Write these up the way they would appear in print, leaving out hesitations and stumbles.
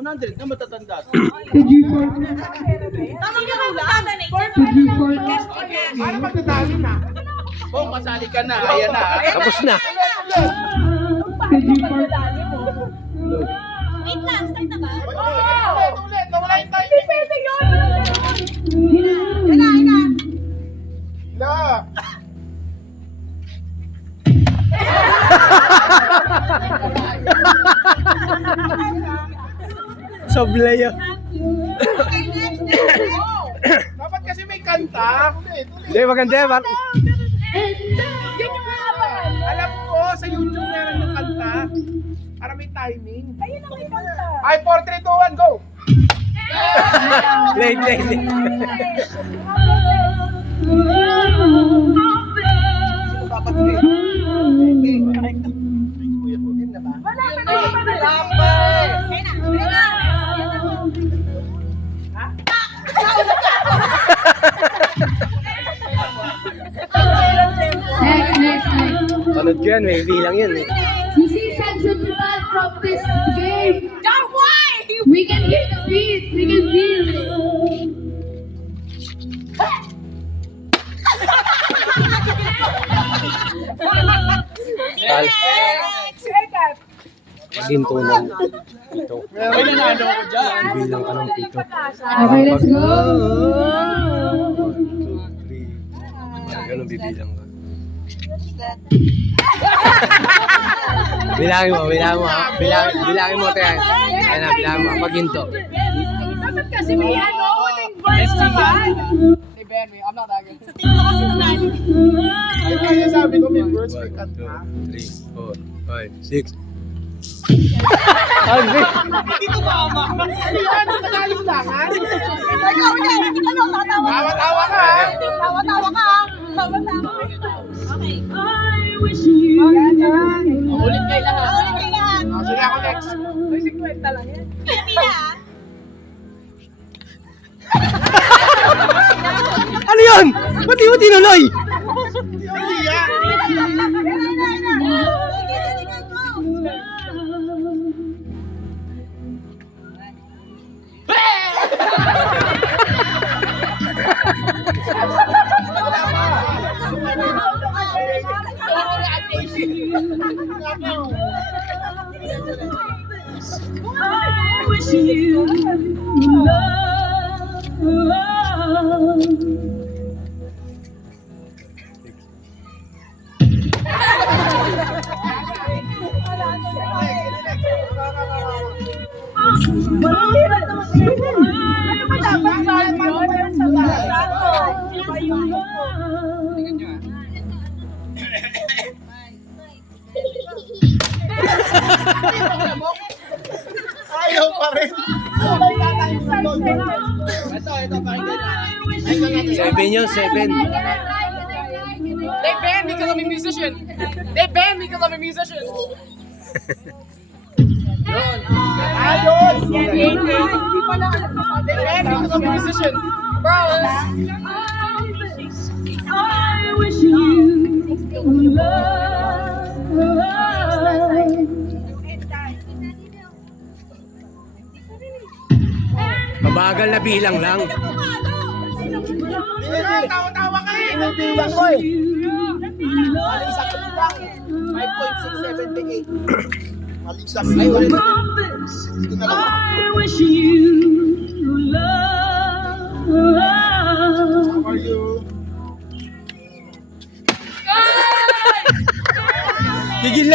100 na matatanda. Tama ka ulan. Para magtatalo na. Oh, masali ka na. Ayan na. Tapos na. Wait lang, start na ba? Ulit. Nawala yung timing. Pwede yun. Ina. Na. Sablay yun. Dapat kasi may kanta. Ulit. Hindi, maganda yan. Alam ko, sa YouTube meron yung kanta. Para may timing. Ayun na may kanta. Ay, 4, 3, 2, 1, go! Play. Dapat eh. Ayun na. Next. Panood ko yan, may bilang yan eh. Musician should not from this game. Don't why? We can hear the beat. We can feel it. Tal. Second. Ginto na. Ito. May nanalo ko dyan. Bilang ka ng pito. Okay, let's go. 1, 2, 3. Ganun bibilang ka. Bilangin mo. Bilangin mo tayo. Ayan na, bilangin mo. Pag ginto. Dapat kasi may uling verse naman. Hey, Ben, I'm not that good. Sa tingin ko kasi nanalo. Ay, kaya sabi ko may verse, 1, may 2, kanta. 3, 4, 5, 6. Andre! Hindi tumama. Ano yan? Nagalilangan? Ikaw na, hindi ka lang tatawa. Tawa-tawa ka, ha? Tawa-tawa ka. Tawa-tawa. Okay. Ulit kayo lahat. Ulit kayo lahat. Oh, sige ako next. Pila-pila. Ano yun? Ba't di mo tinuloy? Hindi yan. I wish you love. Ano ba dapat ba yun sa basa? Iba yung Ayaw pa rin. Ito, pakinggan natin. 7 yun, 7. They banned me because I'm a musician. They banned me because I'm a musician. Ayos! Hindi pa lang alam ko. They banned me because I'm a musician. Bro, I wish you love. Mabagal na bilang lang. Tawa-tawa ka eh. Binibilang ko eh. Mali sa kanilang. 5.678. Mali sa kanilang. Dito na lang. I wish you love. How are you?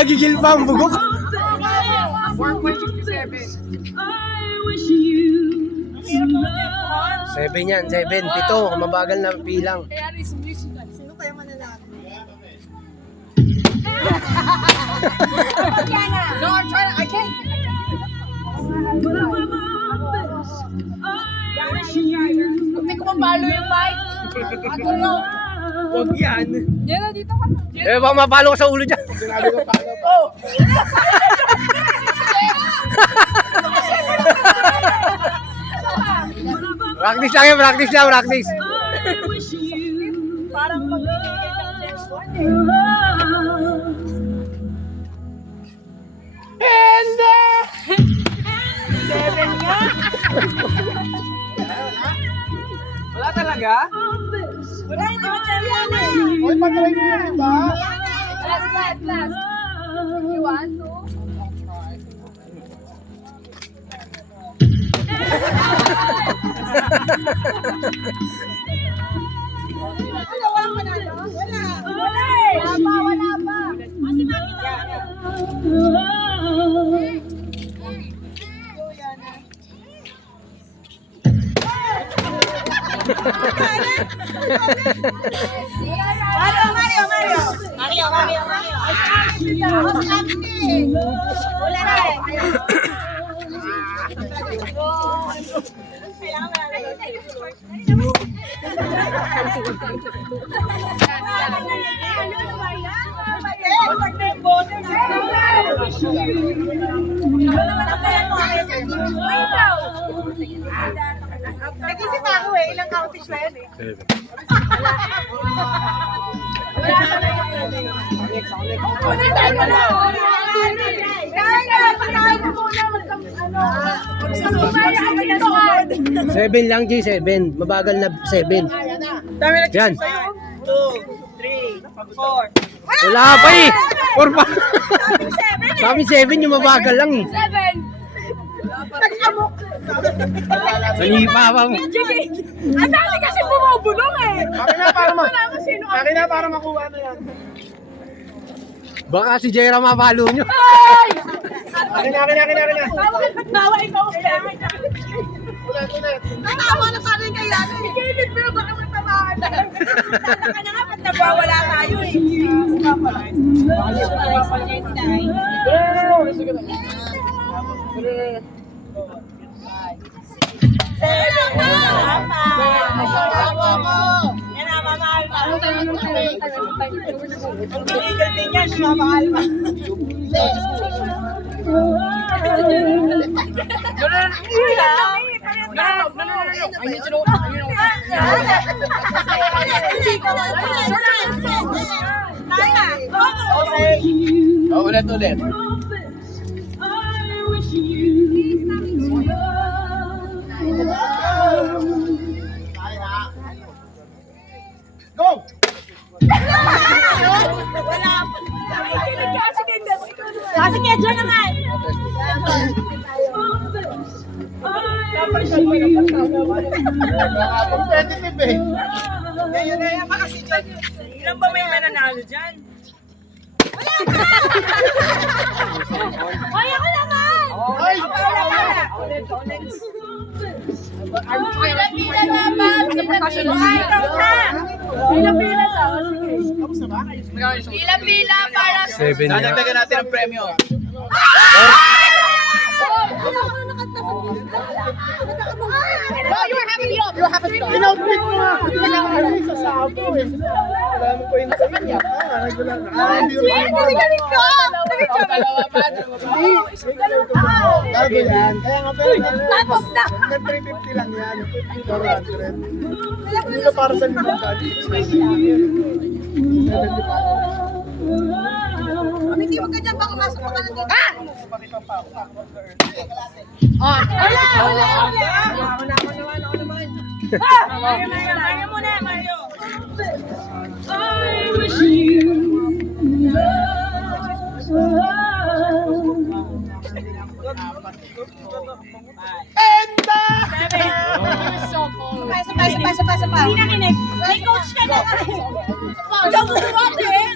Gigil pa ang bugok. 4.67. I wish you love. 7 yan, 7. 7. Mabagal na bilang. Kaya rin si musician. Sino kaya mananalo? No, I'm trying to, I can't. Hindi ko mapalo yung mic. Ako lang. Huwag yan. Yan, dito ka. Eh, baka mapalo ka sa ulo dyan. Sinabi ko paano po. Practice lang yan, practice lang, practice. Parang magbibigay ng next one eh. And talaga? Wala, hindi mo champion eh. Uy, patry mo yun, diba? Last. You want to? Wala eh. Wala pa. Kasi makita. Mario. Wala na eh. Nag-isip ako eh, ilang countries na yun eh. Seven lang, G7. Mabagal na 7. Yan. 2, 3, 4. Wala pa eh. 4 pa. Sabi 7 yung mabagal lang eh. 7. Nanipa pa mo. Ang dami kasi bumubulong eh. Akin na para makuha na yan. Baka si Jera mapalo nyo. Akin na. Bawa ikaw. Ulit. Natawa na sana yung kaya. Kilit pero baka matamaan. Tanda ka na nga, ba't nagwawala tayo eh. Yan na, mamahal pa. Ang tinigil din yan, mamahal pa. No. I need to know. Ulit. Go! Kasi kaya dyan naman. Competitive eh. Yan pa kasi dyan. Ilan ba may mananalo dyan? Ay, ako naman! Ay! Pila naman. Ay, ikaw na! Pila lang. Pila para 7 na. Dadagdagan natin ang premyo. Pinoutfit mo nga. Ano yung sasabo eh. Wala mo po yung sa kanya. Galing ko! Gago yan. Kaya nga pero Tapos na! hanggang 350 lang yan. 400. Hindi ka para sa limang gadget. Hindi, huwag ka dyan. Baka masok ka na dito. Mario muna, Mario. Sabay. Hindi nakinig. May coach ka na. Ikaw bubuhat eh.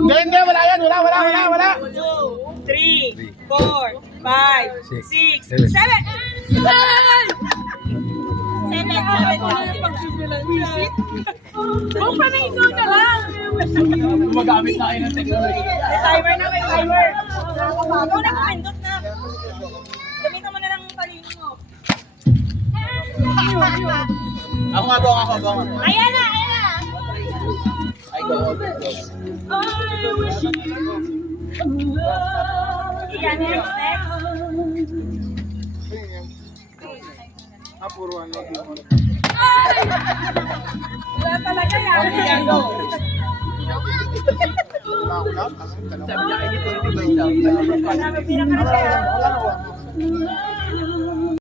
Hindi, wala yan. Wala. 2, 3, 4, 5, 6, 7. 7. Huwag pa na ikaw na lang. Gumagamit na kayo ng technology. May timer. Ikaw na kumindot na. Gamitan mo na lang yung palino mo. Ako. Ayan na. Ay, go. Yan, next. Puro ano. Wala talaga yan. Wala.